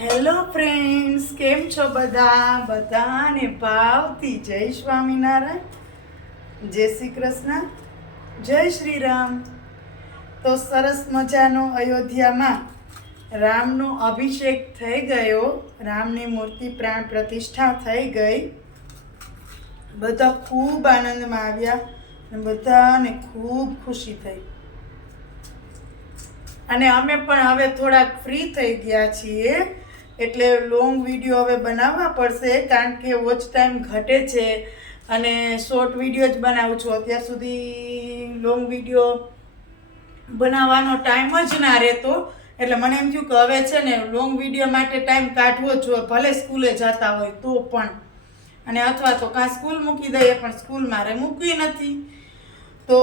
Hello friends કેમ છો બધા? બધાને ભાવથી જય સ્વામિનારાયણ. જય શ્રી કૃષ્ણ. જય શ્રી રામ. તો સરસ મજાનો અયોધ્યામાં રામનો અભિષેક થઈ ગયો. રામની મૂર્તિ પ્રાણ પ્રતિષ્ઠા થઈ ગઈ. બધા ખૂબ આનંદમાં આવ્યા અને બધાને ખૂબ ખુશી થઈ. અને અમે પણ હવે થોડાક ફ્રી થઈ ગયા છીએ. એટલે લોંગ વીડિયો હવે બનાવવા પડશે કારણ કે વોચ ટાઈમ ઘટે છે અને શોર્ટ વીડિયો જ બનાવું છું. અત્યાર સુધી લોંગ વીડિયો બનાવવાનો ટાઈમ જ ના રહેતો. એટલે મને એમ થયું કે હવે છે ને લોંગ વીડિયો માટે ટાઈમ કાઢવો જ જોઈએ. ભલે સ્કૂલે જતા હોય તો પણ. અને અથવા તો કાં સ્કૂલ મૂકી દઈએ, પણ સ્કૂલ મારે મૂકવી નથી. તો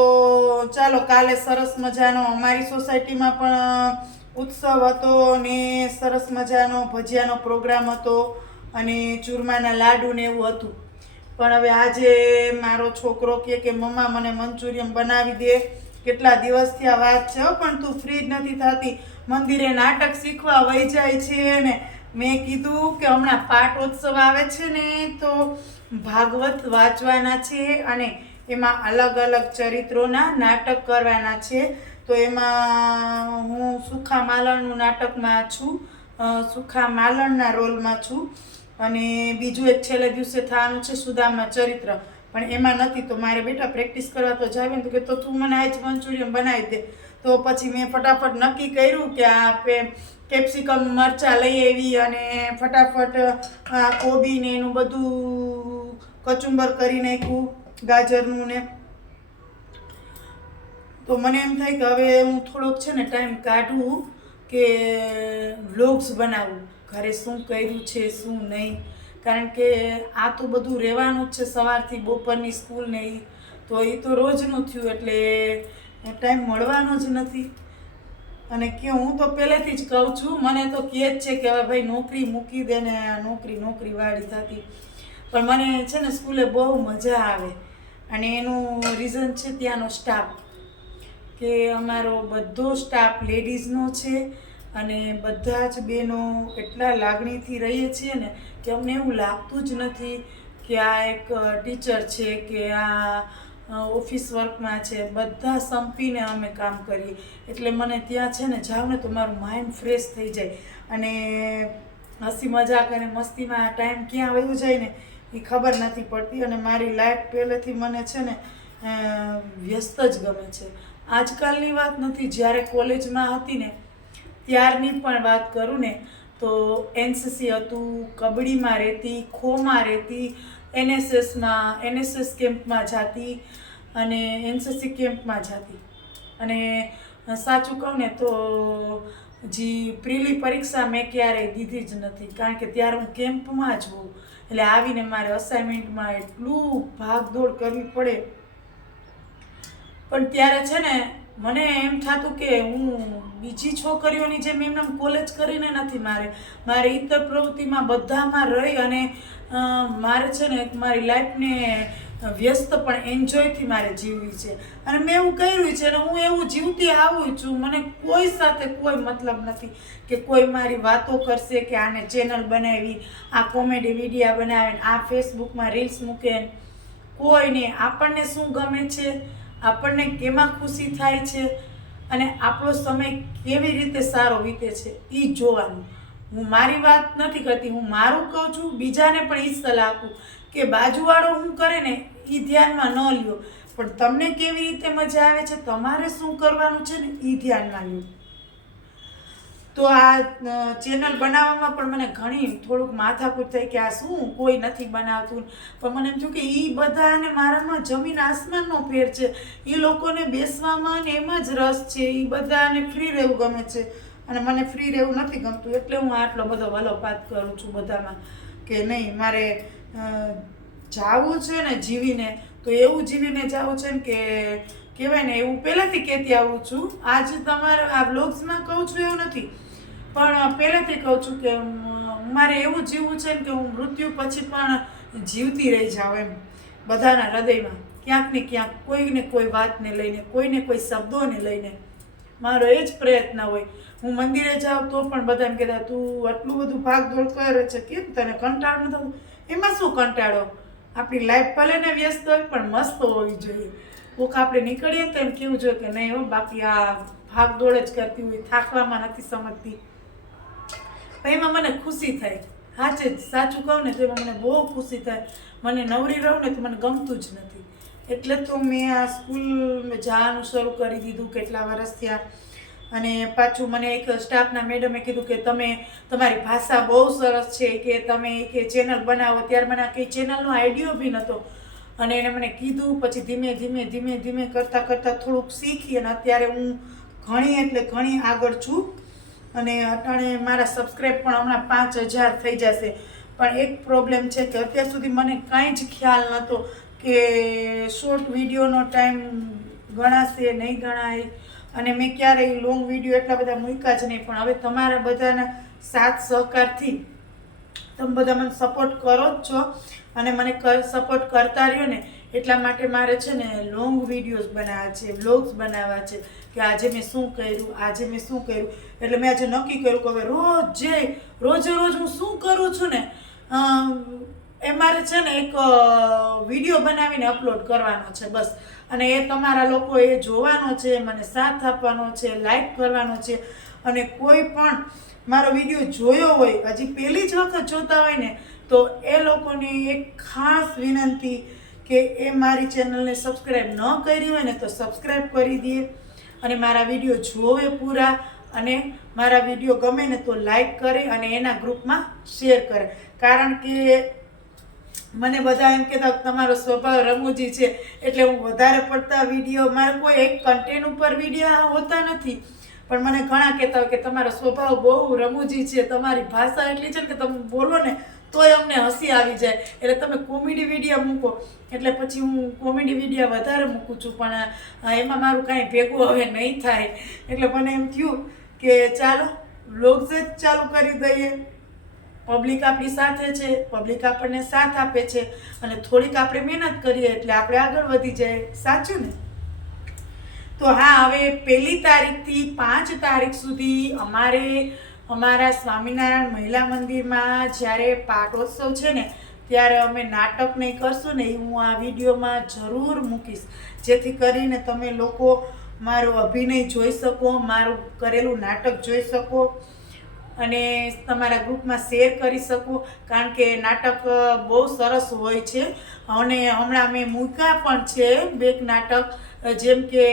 ચાલો કાલે સરસ મજાનો અમારી સોસાયટીમાં પણ ઉત્સવ હતો ને સરસ મજાનો ભજીયાનો પ્રોગ્રામ હતો અને ચૂરમાના લાડુ ને એવું હતું. પણ હવે આજે મારો છોકરો કહે કે, મમ્મા, મને મંચુરિયન બનાવી દે. કેટલા દિવસથી આ વાત છે પણ તું ફ્રી જ નથી થતી. મંદિરે નાટક શીખવા વહી જાય છે ને. મેં કીધું કે હમણાં પાટોત્સવ આવે છે ને, તો ભાગવત વાંચવાના છે અને એમાં અલગ અલગ ચરિત્રોના નાટક કરવાના છે. તો એમાં હું સુખા માલણનું નાટકમાં છું સુખા માલણના રોલમાં છું. અને બીજું એક છેલ્લે દિવસે થવાનું છે સુદામા ચરિત્ર. પણ એમાં નથી, તો મારે બેટા પ્રેક્ટિસ કરવા તો જાવે ને તો કે તો તું મને આજ મંચુરિયન બનાવી દે. તો પછી મેં ફટાફટ નક્કી કર્યું કે આ કેપ્સિકમ મરચાં લઈ આવી અને ફટાફટ આ કોબીને એનું બધું કચુંબર કરી નાખ્યું, ગાજરનું ને તો મને એમ થાય કે હવે હું થોડોક છે ને ટાઈમ કાઢું કે વ્લોગ્સ બનાવું. ઘરે શું કર્યું છે, શું નહીં. કારણ કે આ તો બધું રહેવાનું જ છે સવારથી, બપોરની સ્કૂલ નહીં તો એ તો રોજનું થયું એટલે ટાઈમ મળવાનો જ નથી. અને કે હું તો પહેલેથી જ કહું છું, મને તો કહે જ છે કે હવે ભાઈ નોકરી મૂકી દે ને નોકરી નોકરી વાળી થતી. પણ મને છે ને સ્કૂલે બહુ મજા આવે. અને એનું રીઝન છે ત્યાંનો સ્ટાફ કે અમારો બધો સ્ટાફ લેડીઝનો છે અને બધા જ બહેનો એટલા લાગણીથી રહીએ છીએ ને કે અમને એવું લાગતું જ નથી કે આ એક ટીચર છે કે આ ઓફિસ વર્કમાં છે. બધા સંપીને અમે કામ કરીએ. એટલે મને ત્યાં છે ને જાવ ને તો મારું માઇન્ડ ફ્રેશ થઈ જાય. અને હસી મજાક અને મસ્તીમાં આ ટાઈમ ક્યાં વયો જાય ને એ ખબર નથી પડતી. અને મારી લાઈફ પહેલેથી મને છે ને વ્યસ્ત જ ગમે છે. આજકાલની વાત નથી. જ્યારે કોલેજમાં હતી ને, ત્યારની પણ વાત કરું ને, તો એનસીસી હતું, કબડ્ડીમાં રહેતી, ખોમાં રહેતી, એનએસએસમાં, એનએસએસ કેમ્પમાં જાતી અને એનસીસી કેમ્પમાં જાતી. અને સાચું કહું ને તો જી પ્રીલી પરીક્ષા મેં ક્યારેય દીધી જ નથી. કારણ કે ત્યારે હું કેમ્પમાં જ હોઉં. એટલે આવીને મારે અસાઇનમેન્ટમાં એટલું ભાગદોડ કરવી પડે. પણ ત્યારે છે ને મને એમ થતું કે હું બીજી છોકરીઓની જેમ એમને કોલેજ કરીને નથી મારે. મારે ઇતર પ્રવૃત્તિમાં બધામાં રહી અને મારે છે ને મારી લાઈફને વ્યસ્ત પણ એન્જોયથી મારે જીવવી છે. અને મેં એવું કર્યું છે અને હું એવું જીવતી આવું છું. મને કોઈ સાથે કોઈ મતલબ નથી કે કોઈ મારી વાતો કરશે કે આને ચેનલ બનાવી, આ કોમેડી વિડીયા બનાવે આ ફેસબુકમાં રીલ્સ મૂકે નહીં આપણને શું ગમે છે? આપણને કેમાં ખુશી થાય છે અને આપણો સમય કેવી રીતે સારો વીતે છે એ જોવાનું. હું મારી વાત નથી કરતી, હું મારું કહું છું, બીજાને પણ એ સલાહ આપું કે બાજુવાળો હું કરે ને એ ધ્યાનમાં ન લ્યો. પણ તમને કેવી રીતે મજા આવે છે, તમારે શું કરવાનું છે ને એ ધ્યાનમાં લ્યો. તો આ ચેનલ બનાવવામાં પણ મને ઘણી થોડુંક માથાકૂટ થઈ કે આ શું? કોઈ નથી બનાવતું. પણ મને એમ થયું કે એ બધા અને મારામાં જમીન આસમાનનો ફેર છે. એ લોકોને બેસવામાં ને એમાં જ રસ છે. એ બધાને ફ્રી રહેવું ગમે છે. અને મને ફ્રી રહેવું નથી ગમતું. એટલે હું આટલો બધો વલોપાત કરું છું બધામાં કે નહીં, મારે જાવું છે ને જીવીને. તો એવું જીવીને જાવું છે ને કે કહેવાય ને એવું પહેલાંથી કહેતી આવું છું. આજ તમારા આ બ્લોગ્સમાં કહું છું એવું નથી, પણ પહેલેથી કહું છું કે મારે એવું જીવવું છે ને કે હું મૃત્યુ પછી પણ જીવતી રહી જાઉં એમ બધાના હૃદયમાં. ક્યાંક ને ક્યાંક કોઈને કોઈ વાતને લઈને, કોઈને કોઈ શબ્દોને લઈને. મારો એ જ પ્રયત્ન હોય. હું મંદિરે જાઉં તો પણ બધા એમ કહેતા, તું આટલું બધું ભાગદોડ કરે છે, કેમ તને કંટાળો ન થતો એમાં શું કંટાળો? આપણી લાઈફ ભલે ને વ્યસ્ત હોય, પણ મસ્ત હોવી જોઈએ. કોક આપણે નીકળીએ તો એમ કેવું જોઈએ કે નહીં હો, બાકી આ ભાગદોડ જ કરતી હોય, થાકવામાં નથી સમજતી. એમાં મને ખુશી થાય. સાચે જ, સાચું કહું ને તો એમાં મને બહુ ખુશી થાય. મને નવરી રહું ને તો મને ગમતું જ નથી. એટલે તો મેં આ સ્કૂલ જવાનું શરૂ કરી દીધું કેટલા વર્ષ થયા. અને પાછું મને એક સ્ટાફના મેડમે કીધું કે તમે, તમારી ભાષા બહુ સરસ છે કે તમે કે ચેનલ બનાવો. ત્યારે મને કંઈ ચેનલનો આઈડિયો બી નહોતો. અને એને મને કીધું, પછી ધીમે ધીમે ધીમે ધીમે કરતાં કરતાં થોડુંક શીખી અને અત્યારે હું ઘણી એટલે ઘણી આગળ છું. અને અટાણે મારા સબસ્ક્રાઈબ પણ હમણાં પાંચ હજાર થઈ જશે. પણ એક પ્રોબ્લેમ છે કે અત્યાર સુધી મને કાંઈ જ ખ્યાલ નહોતો કે શોર્ટ વિડીયોનો ટાઈમ ગણાશે, નહીં ગણાય. અને મેં ક્યારેય લોંગ વીડિયો એટલા બધા મૂક્યા જ નહીં. પણ હવે તમારા બધાના સાથ સહકારથી તમે બધા મને સપોર્ટ કરો જ છો અને મને સપોર્ટ કરતા રહ્યો ને, એટલા માટે મારે છે ને લોંગ વિડીયોઝ બનાવવા છે વ્લોગ્સ બનાવવા છે, કે આજે મેં શું કર્યું, આજે મેં શું કર્યું. એટલે મેં આજે નક્કી કર્યું કે હવે રોજે રોજે રોજ હું શું કરું છું ને એ મારે છે ને એક વીડિયો બનાવીને અપલોડ કરવાનો છે બસ. અને એ તમારા લોકો એ જોવાનો છે, મને સાથ આપવાનો છે લાઈક કરવાનો છે. અને કોઈ પણ મારો વીડિયો જોયો હોય, હજી પહેલી જ વખત જોતા હોય ને, તો એ લોકોની એક ખાસ વિનંતી કે એ મારી ચેનલને સબસ્ક્રાઈબ ન કરી હોય ને, તો સબસ્ક્રાઈબ કરી દે અને મારા વીડિયો જોવે પૂરા અને મારા વીડિયો ગમે ને, તો લાઈક કરે અને એના ગ્રુપમાં શેર કરે. કારણ કે મને બધા એમ કહેતા તમારો સ્વભાવ રમૂજી છે, એટલે હું વધારે પડતા વીડિયો, મારે કોઈ એક કન્ટેન્ટ ઉપર વીડિયો હોતા નથી. પણ મને ઘણા કહેતા હોય કે તમારો સ્વભાવ બહુ રમૂજી છે, તમારી ભાષા એટલી છે કે તમે બોલો ને તોય અમને હસી આવી જાય. એટલે તમે કોમેડી વિડીયા મૂકો. એટલે પછી હું કોમેડી વિડીયા વધારે મૂકું છું, પણ એમાં મારું કાંઈ ભેગું હવે નહીં થાય. એટલે મને એમ થયું કે ચાલો, વ્લોગ્સ જ ચાલુ કરી દઈએ. પબ્લિક આપણી સાથે છે, પબ્લિક આપણને સાથ આપે છે, અને થોડીક આપણે મહેનત કરીએ એટલે આપણે આગળ વધી જાય. સાચું ને? તો હા, હવે પહેલી તારીખથી પાંચ તારીખ સુધી અમારે અમારા સ્વામિનારાયણ મહિલા મંદિરમાં જ્યારે પાટોત્સવ છે ને, ત્યારે અમે નાટક નહીં કરશું ને હું આ વિડીયોમાં જરૂર મૂકીશ. જેથી કરીને તમે લોકો મારો અભિનય જોઈ શકો, મારું કરેલું નાટક જોઈ શકો, અને તમારા ગ્રુપમાં શેર કરી શકો, કારણ કે નાટક બહુ સરસ હોય છે. અને હમણાં મેં મૂક્યા પણ છે બેક નાટક. જેમ કે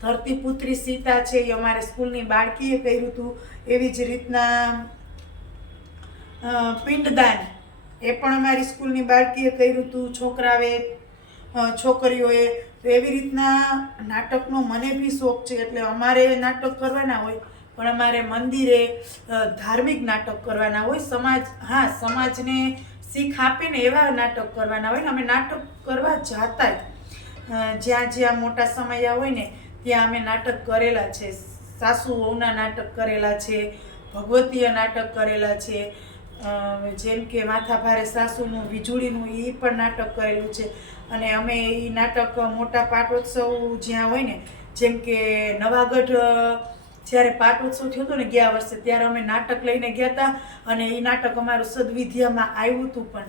ધરતીપુત્રી સીતા છે એ અમારે સ્કૂલની બાળકીએ કર્યું હતું. એવી જ રીતના પિંડદાન એ પણ અમારી સ્કૂલની બાળકીએ કર્યું હતું છોકરાવે છોકરીઓએ. તો એવી રીતના નાટકનો મને બી શોખ છે, એટલે અમારે નાટક કરવાના હોય, પણ અમારે મંદિરે ધાર્મિક નાટક કરવાના હોય. સમાજ, હા, સમાજને શીખ આપીને એવા નાટક કરવાના હોય. ને અમે નાટક કરવા જાતા જ જ્યાં જ્યાં મોટા સમયા હોય ને, ત્યાં અમે નાટક કરેલા છે. સાસુ વહુના નાટક કરેલા છે ભગવતીય નાટક કરેલા છે. જેમ કે માથાભારે સાસુનું, વીજળીનું એ પણ નાટક કરેલું છે. અને અમે એ નાટક મોટા પાટોત્સવ જ્યાં હોય ને, જેમ કે નવાગઢ જ્યારે પાટોત્સવ થયો હતો ને ગયા વર્ષે, ત્યારે અમે નાટક લઈને ગયા હતા. અને એ નાટક અમારું સદવિદ્યામાં આવ્યું હતું પણ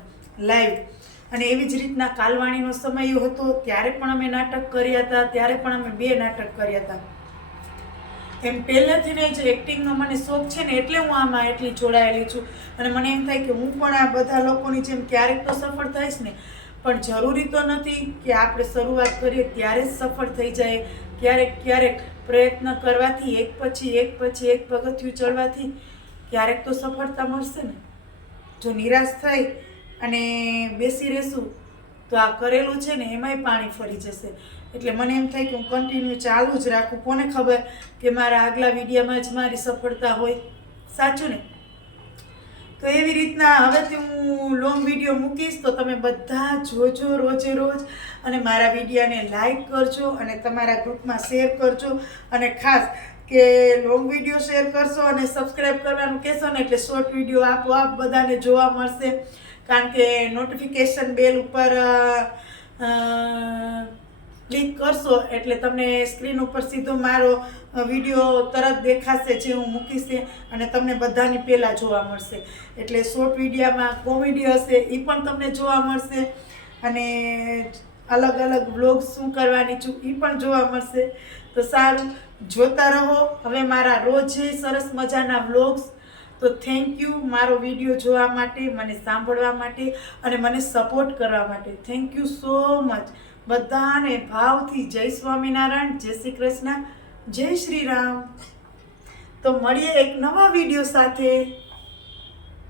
લાઈવ અને એવી જ રીતના કાલવાણીનો સમય હતો, ત્યારે પણ અમે નાટક કર્યા હતા, ત્યારે પણ અમે બે નાટક કર્યા હતા. એમ પહેલેથી જ એક્ટિંગનો મને શોખ છે ને, એટલે હું આમાં એટલી જોડાયેલી છું. અને મને એમ થાય કે હું પણ આ બધા લોકોની જેમ ક્યારેક તો સફળ થઈશ ને, પણ જરૂરી તો નથી કે આપણે શરૂઆત કરીએ ત્યારે જ સફળ થઈ જાય. ક્યારેક ક્યારેક પ્રયત્ન કરવાથી, એક પછી એક પછી એક પગથિયું ચડવાથી ક્યારેક તો સફળતા મળશે ને. જો નિરાશ થઈ અને બેસી રહેશું, તો આ કરેલું છે ને એમાંય પાણી ફરી જશે. એટલે મને એમ થાય કે હું કન્ટિન્યુ ચાલુ જ રાખું. કોને ખબર કે મારા આગલા વિડીયામાં જ મારી સફળતા હોય? સાચું ને? તો એવી રીતના હવેથી હું લોંગ વીડિયો મૂકીશ, તો તમે બધા જોજો રોજે રોજ. અને મારા વિડીયાને લાઈક કરજો અને તમારા ગ્રુપમાં શેર કરજો. અને ખાસ કે લોંગ વીડિયો શેર કરશો અને સબસ્ક્રાઈબ કરવાનું કહેશો ને એટલે શોર્ટ વીડિયો આપોઆપ બધાને જોવા મળશે. કારણ કે નોટિફિકેશન બેલ ઉપર ક્લિક કરશો એટલે તમને સ્ક્રીન ઉપર સીધો મારો વીડિયો તરત દેખાશે જે હું મૂકીશ અને તમને બધાની પહેલાં જોવા મળશે. એટલે શોર્ટ વિડીયામાં કોમેડી હશે એ પણ તમને જોવા મળશે. અને અલગ અલગ બ્લોગ શું કરવાની છું એ પણ જોવા મળશે. તો સારું, જોતા રહો. હવે મારા રોજ સરસ મજાના વ્લોગ્સ તો થેન્ક યુ મારો વીડિયો જોવા માટે, મને સાંભળવા માટે અને મને સપોર્ટ કરવા માટે. થેન્ક યુ સો મચ બધાને ભાવથી જય સ્વામિનારાયણ, જય શ્રી કૃષ્ણ, જય શ્રી રામ. તો મળીએ એક નવા વીડિયો સાથે.